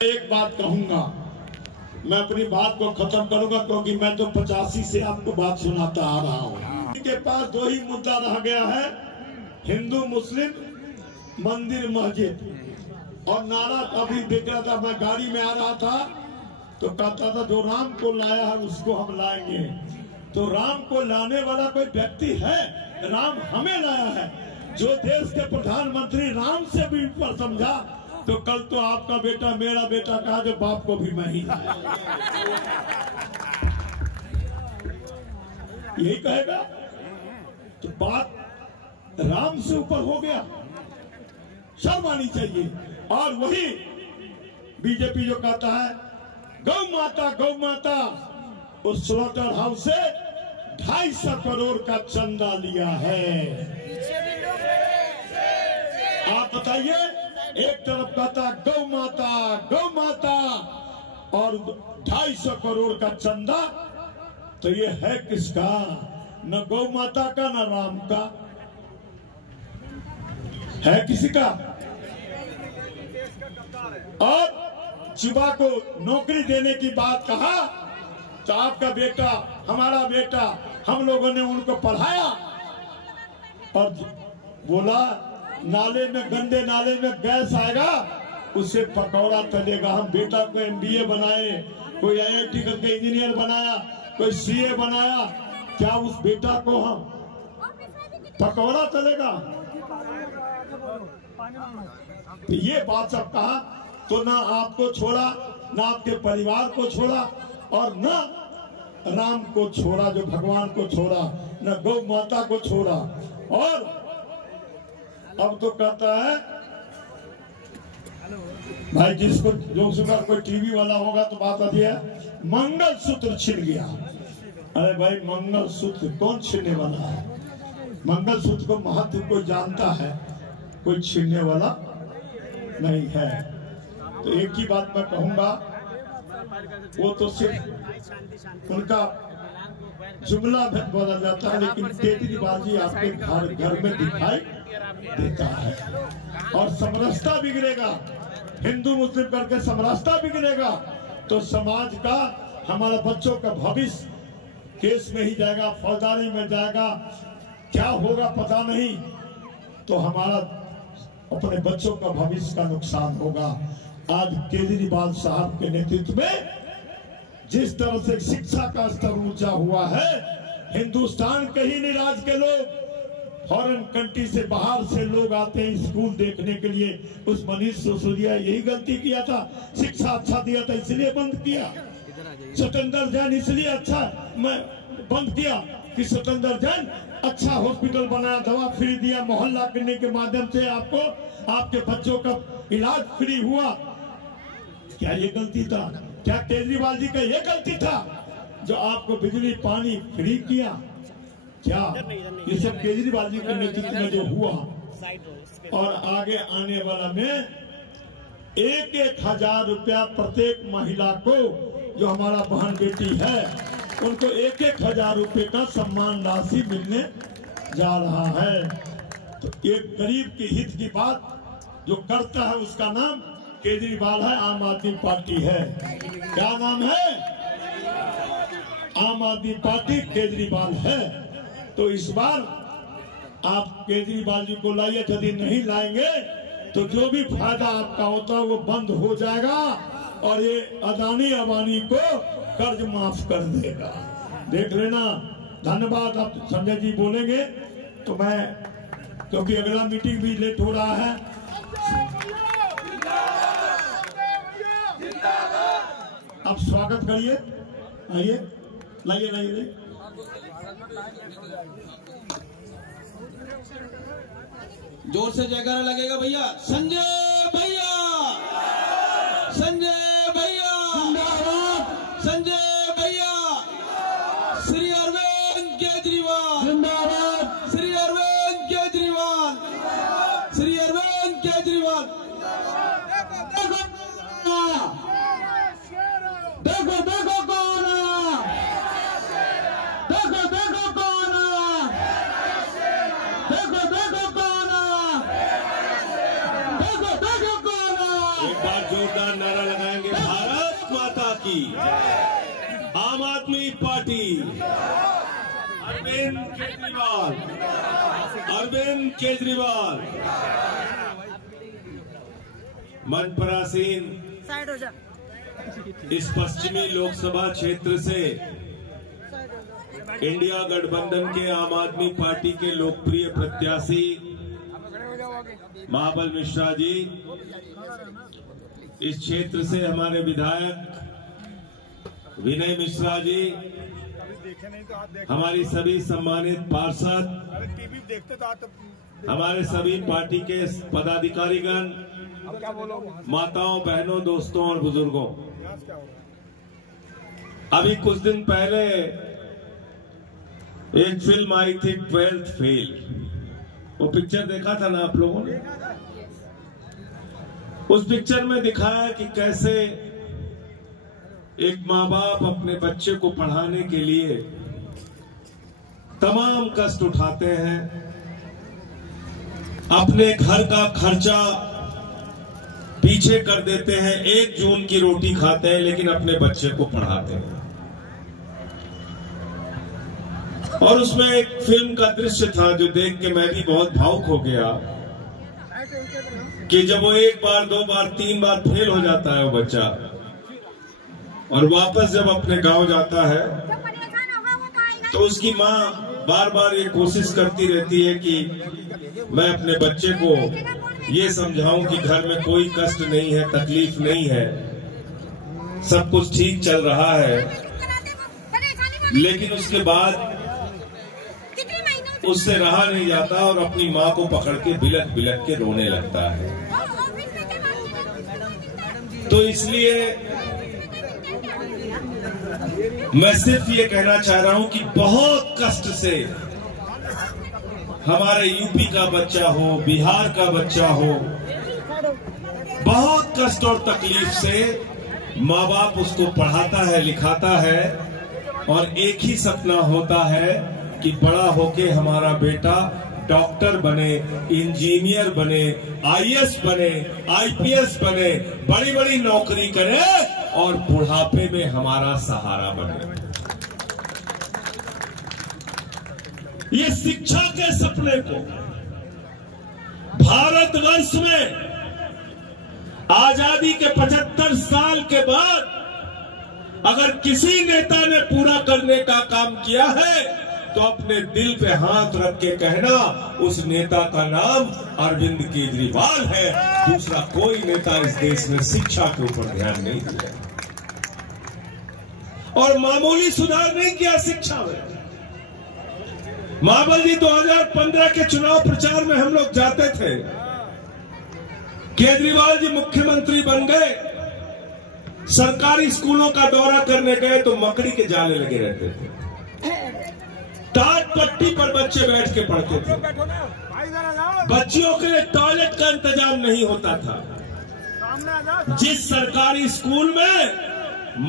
एक बात कहूंगा, मैं अपनी बात को खत्म करूंगा क्योंकि मैं तो 85 से आपको बात सुनाता आ रहा हूँ। इनके पास दो ही मुद्दा रह गया है, हिंदू मुस्लिम, मंदिर मस्जिद। और नारा अभी देख रहा था, मैं गाड़ी में आ रहा था तो कहता था जो राम को लाया है उसको हम लाएंगे। तो राम को लाने वाला कोई व्यक्ति है? राम हमें लाया है। जो देश के प्रधानमंत्री राम से भी ऊपर समझा तो कल तो आपका बेटा मेरा बेटा कहा जो बाप को भी मैं ही यही कहेगा। तो बात राम से ऊपर हो गया, शर्म आनी चाहिए। और वही बीजेपी जो कहता है गौ माता, उस स्लॉटर हाउस से 250 करोड़ का चंदा लिया है। आप बताइए, एक तरफ कहता गौ माता और 250 करोड़ का चंदा, तो ये है किसका? न गौ माता का न राम का, है किसी का? और युवा को नौकरी देने की बात कहा तो आपका बेटा, हमारा बेटा, हम लोगों ने उनको पढ़ाया और बोला नाले में, गंदे नाले में गैस आएगा उससे पकौड़ा तलेगा। हम बेटा को MBA बनाए, कोई IIT करके इंजीनियर बनाया, कोई CA बनाया, क्या उस बेटा को हम पकौड़ा तलेगा? तो ये बात सब कहा तो ना आपको छोड़ा, ना आपके परिवार को छोड़ा और ना राम को छोड़ा, जो भगवान को छोड़ा, न गौ माता को छोड़ा। और अब तो कहता है भाई, जिसको जो सुबह कोई टीवी वाला होगा तो बात आती है मंगलसूत्र छिन गया। अरे भाई, मंगलसूत्र कौन छीनने वाला है? मंगलसूत्र को महत्व कोई जानता है, कोई छीनने वाला नहीं है। तो एक ही बात मैं कहूंगा, वो तो सिर्फ उनका जुमला बोला जाता है, लेकिन केजरीवाल जी आपके घर में दिखाई देता है। और समरसता बिगड़ेगा, हिंदू मुस्लिम करके समरसता बिगड़ेगा तो समाज का, हमारा बच्चों का भविष्य केस में ही जाएगा, फौजदारी में जाएगा, क्या होगा पता नहीं। तो हमारा अपने बच्चों का भविष्य का नुकसान होगा। आज केजरीवाल साहब के नेतृत्व में जिस तरह से शिक्षा का स्तर ऊंचा हुआ है, हिंदुस्तान के ही नहीं, राज्य के लोग, फॉरेन कंट्री से, बाहर से लोग आते हैं स्कूल देखने के लिए। उस मनीष सिसोदिया यही गलती किया था, शिक्षा अच्छा दिया था इसलिए बंद किया। सत्येंद्र जैन इसलिए अच्छा मैं बंद किया कि सत्येंद्र जैन अच्छा हॉस्पिटल बनाया, दवा फ्री दिया, मोहल्ला क्लिनिक के माध्यम से आपको, आपके बच्चों का इलाज फ्री हुआ। क्या ये गलती था? क्या केजरीवाल जी का ये गलती था जो आपको बिजली पानी फ्री किया? क्या ये सब केजरीवाल जी के नेतृत्व में जो हुआ? और आगे आने वाला में 1,000 रुपया प्रत्येक महिला को, जो हमारा बहन बेटी है, उनको 1,000 रुपये का सम्मान राशि मिलने जा रहा है। तो एक गरीब के हित की बात जो करता है उसका नाम केजरीवाल है, आम आदमी पार्टी है। क्या नाम है? आम आदमी पार्टी, केजरीवाल है। तो इस बार आप केजरीवाल जी को लाइए, यदि नहीं लाएंगे तो जो भी फायदा आपका होता है वो बंद हो जाएगा और ये अदानी अंबानी को कर्ज माफ कर देगा, देख लेना। धन्यवाद। आप संजय जी बोलेंगे तो मैं, क्योंकि अगला मीटिंग भी लेट हो रहा है। आप स्वागत करिए, आइए, लाइए। जोर से जयकारा लगेगा भैया। संजय भैया, संजय भैया, संजय भैया, श्री अरविंद केजरीवाल जिंदाबाद, श्री अरविंद केजरीवाल, श्री अरविंद केजरीवाल। देखो देखो कौन है, देखो देखो कौन है, देखो देखो कौन है, देखो देखो कौन है। एक बार जोरदार नारा लगाएं। की, आम आदमी पार्टी, अरविंद केजरीवाल, अरविंद केजरीवाल। मन पर आसीन साइड हो जा। इस पश्चिमी लोकसभा क्षेत्र से इंडिया गठबंधन के आम आदमी पार्टी के लोकप्रिय प्रत्याशी महाबल मिश्रा जी, इस क्षेत्र से हमारे विधायक विनय मिश्रा जी, हमारी सभी सम्मानित पार्षद, हमारे सभी पार्टी के पदाधिकारीगण, माताओं, बहनों, दोस्तों और बुजुर्गों, अभी कुछ दिन पहले एक फिल्म आई थी 12th फेल। वो पिक्चर देखा था ना आप लोगों ने? उस पिक्चर में दिखाया कि कैसे एक माँ बाप अपने बच्चे को पढ़ाने के लिए तमाम कष्ट उठाते हैं, अपने घर का खर्चा पीछे कर देते हैं, 1 जून की रोटी खाते हैं, लेकिन अपने बच्चे को पढ़ाते हैं। और उसमें एक फिल्म का दृश्य था जो देख के मैं भी बहुत भावुक हो गया कि जब वो 1 बार 2 बार 3 बार फेल हो जाता है वो बच्चा, और वापस जब अपने गांव जाता है तो उसकी माँ बार बार ये कोशिश करती रहती है कि मैं अपने बच्चे को ये समझाऊं कि घर में कोई कष्ट नहीं है, तकलीफ नहीं है, सब कुछ ठीक चल रहा है। लेकिन उसके बाद उससे रहा नहीं जाता और अपनी माँ को पकड़ के बिलक बिलक के रोने लगता है। तो इसलिए मैं सिर्फ ये कहना चाह रहा हूं कि बहुत कष्ट से हमारे यूपी का बच्चा हो, बिहार का बच्चा हो, बहुत कष्ट और तकलीफ से माँ बाप उसको पढ़ाता है, लिखाता है, और एक ही सपना होता है कि बड़ा होके हमारा बेटा डॉक्टर बने, इंजीनियर बने, आईएएस बने, आईपीएस बने, बड़ी बड़ी नौकरी करे और बुढ़ापे में हमारा सहारा बने। ये शिक्षा के सपने को भारतवर्ष में आजादी के 75 साल के बाद अगर किसी नेता ने पूरा करने का काम किया है तो अपने दिल पे हाथ रख के कहना उस नेता का नाम अरविंद केजरीवाल है। दूसरा कोई नेता इस देश में शिक्षा के ऊपर ध्यान नहीं दिया और मामूली सुधार नहीं किया शिक्षा में। महाबल जी 2015 के चुनाव प्रचार में हम लोग जाते थे, केजरीवाल जी मुख्यमंत्री बन गए, सरकारी स्कूलों का दौरा करने गए तो मकड़ी के जाले लगे रहते थे, टाट पट्टी पर बच्चे बैठ के पढ़ते थे, बच्चियों के लिए टॉयलेट का इंतजाम नहीं होता था। जिस सरकारी स्कूल में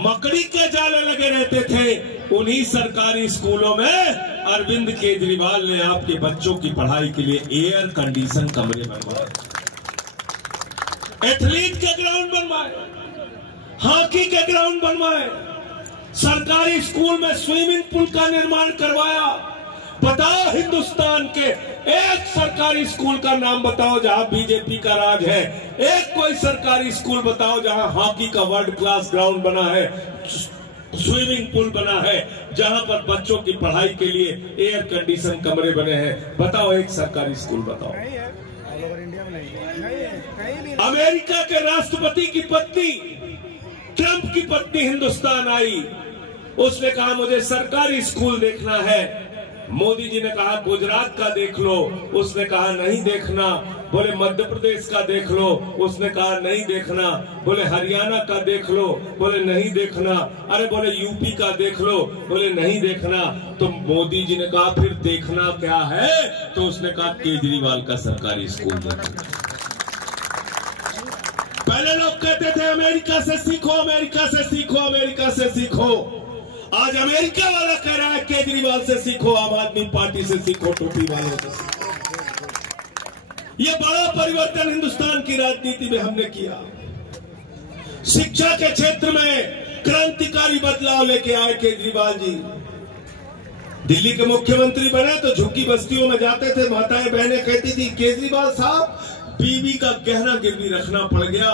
मकड़ी के जाले लगे रहते थे, उन्हीं सरकारी स्कूलों में अरविंद केजरीवाल ने आपके बच्चों की पढ़ाई के लिए एयर कंडीशन कमरे बनवाए, एथलीट के ग्राउंड बनवाए, हॉकी के ग्राउंड बनवाए, सरकारी स्कूल में स्विमिंग पूल का निर्माण करवाया। बताओ हिंदुस्तान के एक सरकारी स्कूल का नाम बताओ जहां बीजेपी का राज है, एक कोई सरकारी स्कूल बताओ जहां हॉकी का वर्ल्ड क्लास ग्राउंड बना है, स्विमिंग पूल बना है, जहां पर बच्चों की पढ़ाई के लिए एयर कंडीशन कमरे बने हैं। बताओ एक सरकारी स्कूल बताओ। अमेरिका के राष्ट्रपति की पत्नी, ट्रंप की पत्नी हिंदुस्तान आई, उसने कहा मुझे सरकारी स्कूल देखना है। मोदी जी ने कहा गुजरात का देख लो, उसने कहा नहीं देखना। बोले मध्य प्रदेश का देख लो, उसने कहा नहीं देखना। बोले हरियाणा का देख लो, बोले नहीं देखना। अरे बोले यूपी का देख लो, बोले नहीं देखना। तो मोदी जी ने कहा फिर देखना क्या है? तो उसने कहा केजरीवाल का सरकारी स्कूल देखना। पहले लोग कहते थे अमेरिका से सीखो, अमेरिका से सीखो, अमेरिका से सीखो। आज अमेरिका वाला कह रहा है केजरीवाल से सीखो, आम आदमी पार्टी से सीखो, टोपी वालों से सीखो। ये बड़ा परिवर्तन हिंदुस्तान की राजनीति में हमने किया। शिक्षा के क्षेत्र में क्रांतिकारी बदलाव लेके आए केजरीवाल जी। दिल्ली के मुख्यमंत्री बने तो झुग्गी बस्तियों में जाते थे, माताएं बहनें कहती थी केजरीवाल साहब बीवी का गहना गिरवी रखना पड़ गया।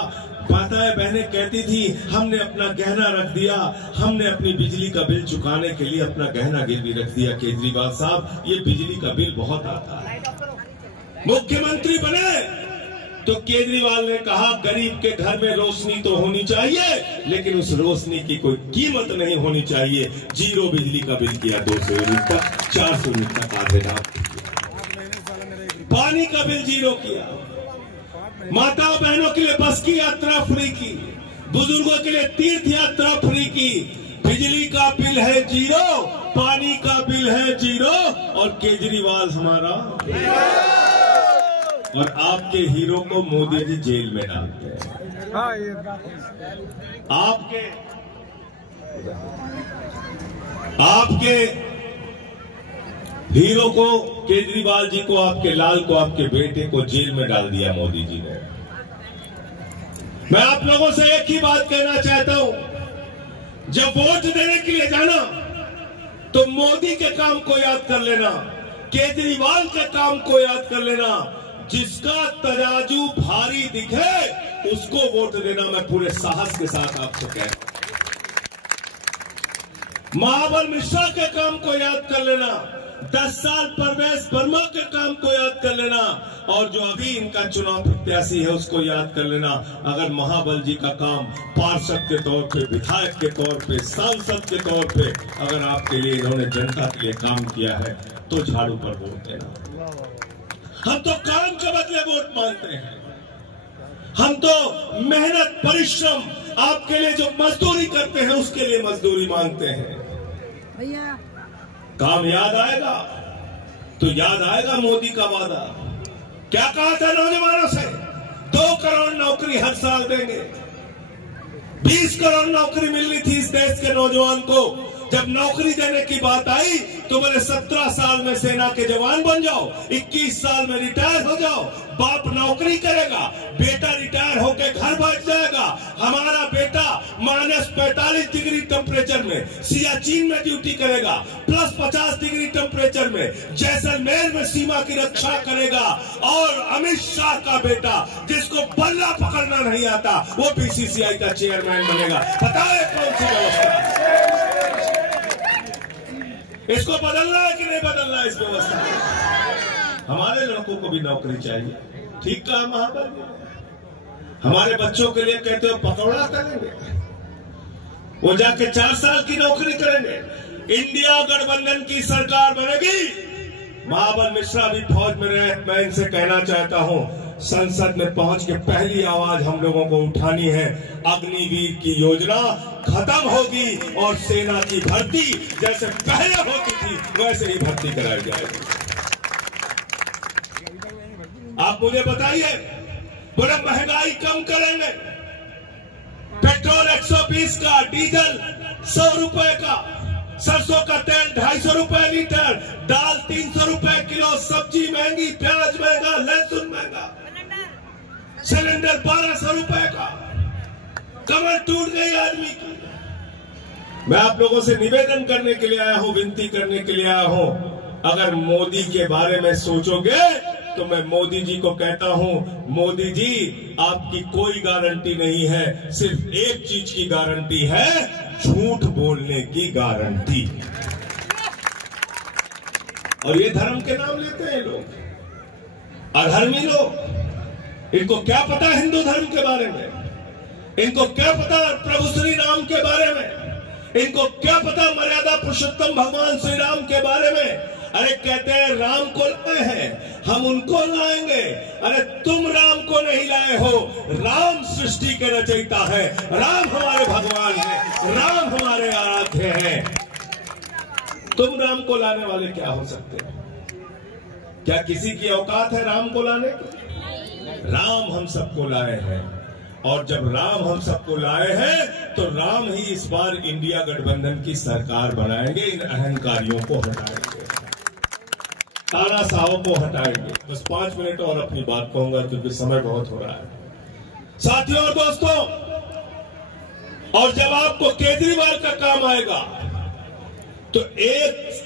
माताएं बहनें कहती थी हमने अपना गहना रख दिया, हमने अपनी बिजली का बिल चुकाने के लिए अपना गहना गिरवी रख दिया। केजरीवाल साहब ये बिजली का बिल बहुत आता है। मुख्यमंत्री बने तो केजरीवाल ने कहा गरीब के घर में रोशनी तो होनी चाहिए, लेकिन उस रोशनी की कोई कीमत नहीं होनी चाहिए। जीरो बिजली का बिल किया 200 यूनिट तक, 400 यूनिट तक आधे दाम किया। पानी का बिल जीरो किया। माता बहनों के लिए बस की यात्रा फ्री की, बुजुर्गों के लिए तीर्थ यात्रा फ्री की। बिजली का बिल है जीरो, पानी का बिल है जीरो, और केजरीवाल हमारा और आपके हीरो को मोदी जी जेल में डालते हैं। आपके हीरो को, केजरीवाल जी को, आपके लाल को, आपके बेटे को जेल में डाल दिया मोदी जी ने। मैं आप लोगों से एक ही बात कहना चाहता हूं, जब वोट देने के लिए जाना तो मोदी के काम को याद कर लेना, केजरीवाल के काम को याद कर लेना। जिसका तराजू भारी दिखे उसको वोट देना, मैं पूरे साहस के साथ आपसे कहता हूं। महाबल मिश्रा के काम को याद कर लेना, 10 साल परवेश वर्मा के काम को याद कर लेना, और जो अभी इनका चुनाव प्रत्याशी है उसको याद कर लेना। अगर महाबल जी का काम पार्षद के तौर पे, विधायक के तौर पे, सांसद के तौर पे अगर आपके लिए इन्होंने जनता के लिए काम किया है तो झाड़ू पर वोट देना। हम तो काम के बदले वोट मांगते हैं, हम तो मेहनत परिश्रम आपके लिए जो मजदूरी करते हैं उसके लिए मजदूरी मांगते हैं। भैया काम याद आएगा तो याद आएगा मोदी का वादा। क्या कहा था नौजवानों से? 2 करोड़ नौकरी हर साल देंगे। 20 करोड़ नौकरी मिलनी थी इस देश के नौजवान को। जब नौकरी देने की बात आई तो बोले 17 साल में सेना के जवान बन जाओ, 21 साल में रिटायर हो जाओ। बाप नौकरी करेगा, बेटा रिटायर होकर घर बैठ जाएगा। हमारा बेटा -45 डिग्री टेम्परेचर में सियाचिन में ड्यूटी करेगा, +50 डिग्री टेम्परेचर में जैसलमेर में सीमा की रक्षा करेगा। और अमित शाह का बेटा जिसको बल्ला पकड़ना नहीं आता वो बीसीसीआई का चेयरमैन बनेगा। बताओ कौन सी व्यवस्था? इसको बदलना है कि नहीं बदलना है इस व्यवस्था? हमारे लड़कों को भी नौकरी चाहिए। ठीक कहा महाबल जी। हमारे बच्चों के लिए कहते हो पकौड़ा करेंगे, वो जाके 4 साल की नौकरी करेंगे। इंडिया गठबंधन की सरकार बनेगी। महाबल मिश्रा भी फौज में रहे। मैं इनसे कहना चाहता हूं, संसद में पहुंच के पहली आवाज हम लोगों को उठानी है। अग्निवीर की योजना खत्म होगी और सेना की भर्ती जैसे पहले होती थी वैसे ही भर्ती कराई जाएगी। आप मुझे बताइए, बोले महंगाई कम करेंगे, पेट्रोल 120 का, डीजल 100 रुपए का, सरसों का तेल 250 रुपए लीटर, दाल 300 रुपए किलो, सब्जी महंगी, प्याज महंगा, लहसुन महंगा, सिलेंडर 1200 रुपए का। कमर टूट गई आदमी की। मैं आप लोगों से निवेदन करने के लिए आया हूं, विनती करने के लिए आया हूं, अगर मोदी के बारे में सोचोगे तो मैं मोदी जी को कहता हूं, मोदी जी आपकी कोई गारंटी नहीं है, सिर्फ एक चीज की गारंटी है, झूठ बोलने की गारंटी। और ये धर्म के नाम लेते हैं लोग, अधर्मी लोग। इनको क्या पता हिंदू धर्म के बारे में? इनको क्या पता प्रभु श्री राम के बारे में? इनको क्या पता मर्यादा पुरुषोत्तम भगवान श्री राम के बारे में? अरे कहते हैं राम को लाए हैं, हम उनको लाएंगे। अरे तुम राम को नहीं लाए हो, राम सृष्टि के रचयिता है, राम हमारे भगवान है, राम हमारे आराध्य हैं। तुम राम को लाने वाले क्या हो सकते हैं? क्या किसी की औकात है राम को लाने की? राम हम सबको लाए हैं, और जब राम हम सबको लाए हैं तो राम ही इस बार इंडिया गठबंधन की सरकार बनाएंगे। इन अहंकारियों को हटाएंगे, तानाशाहों को हटाएंगे। बस 5 मिनट और अपनी बात कहूंगा क्योंकि समय बहुत हो रहा है। साथियों और दोस्तों, और जब आपको केजरीवाल का काम आएगा तो एक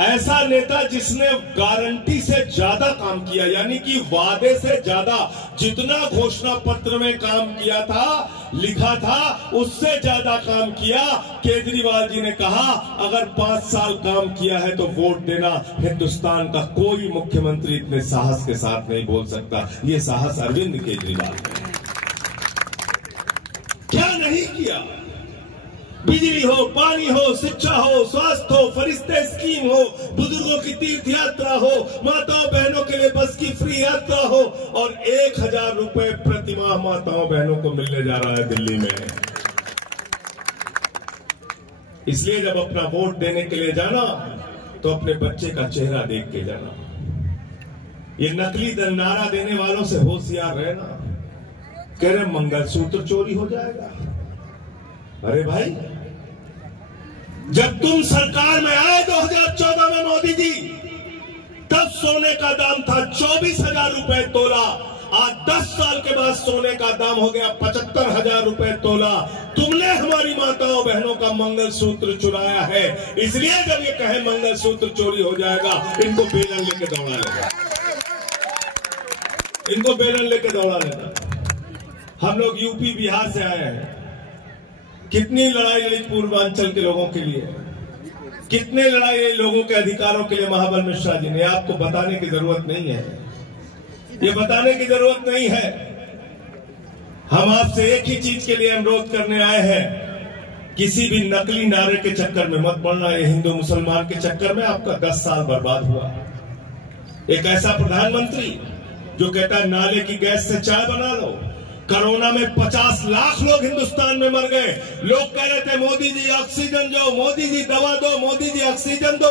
ऐसा नेता जिसने गारंटी से ज्यादा काम किया, यानी कि वादे से ज्यादा, जितना घोषणा पत्र में काम किया था, लिखा था, उससे ज्यादा काम किया। केजरीवाल जी ने कहा अगर 5 साल काम किया है तो वोट देना। हिंदुस्तान का कोई मुख्यमंत्री इतने साहस के साथ नहीं बोल सकता। ये साहस अरविंद केजरीवाल ने क्या नहीं किया। बिजली हो, पानी हो, शिक्षा हो, स्वास्थ्य हो, फरिश्ते स्कीम हो, बुजुर्गों की तीर्थ यात्रा हो, माताओं बहनों के लिए बस की फ्री यात्रा हो, और 1000 रुपए प्रतिमाह माताओं बहनों को मिलने जा रहा है दिल्ली में। इसलिए जब अपना वोट देने के लिए जाना तो अपने बच्चे का चेहरा देख के जाना। ये नकली नारा देने वालों से होशियार रहना। कह रहे मंगलसूत्र चोरी हो जाएगा। अरे भाई, जब तुम सरकार में आए 2014 में मोदी जी, तब सोने का दाम था 24,000 रुपए तोला। आज 10 साल के बाद सोने का दाम हो गया 75,000 रुपए तोला। तुमने हमारी माताओं बहनों का मंगलसूत्र चुराया है। इसलिए जब ये कहे मंगलसूत्र चोरी हो जाएगा, इनको बेलन लेके दौड़ा लेगा, इनको बेलन लेके दौड़ा लेगा। हम लोग यूपी बिहार से आए हैं। कितनी लड़ाई लड़ी पूर्वांचल के लोगों के लिए, कितने लड़ाई लड़ी लोगों के अधिकारों के लिए महाबल मिश्रा जी ने। आपको बताने की जरूरत नहीं है, ये बताने की जरूरत नहीं है। हम आपसे एक ही चीज के लिए अनुरोध करने आए हैं, किसी भी नकली नारे के चक्कर में मत पड़ना। ये हिंदू मुसलमान के चक्कर में आपका 10 साल बर्बाद हुआ। एक ऐसा प्रधानमंत्री जो कहता है नाले की गैस से चाय बना लो। कोरोना में 50 लाख लोग हिंदुस्तान में मर गए। लोग कह रहे थे मोदी जी ऑक्सीजन दो, मोदी जी दवा दो, मोदी जी ऑक्सीजन दो।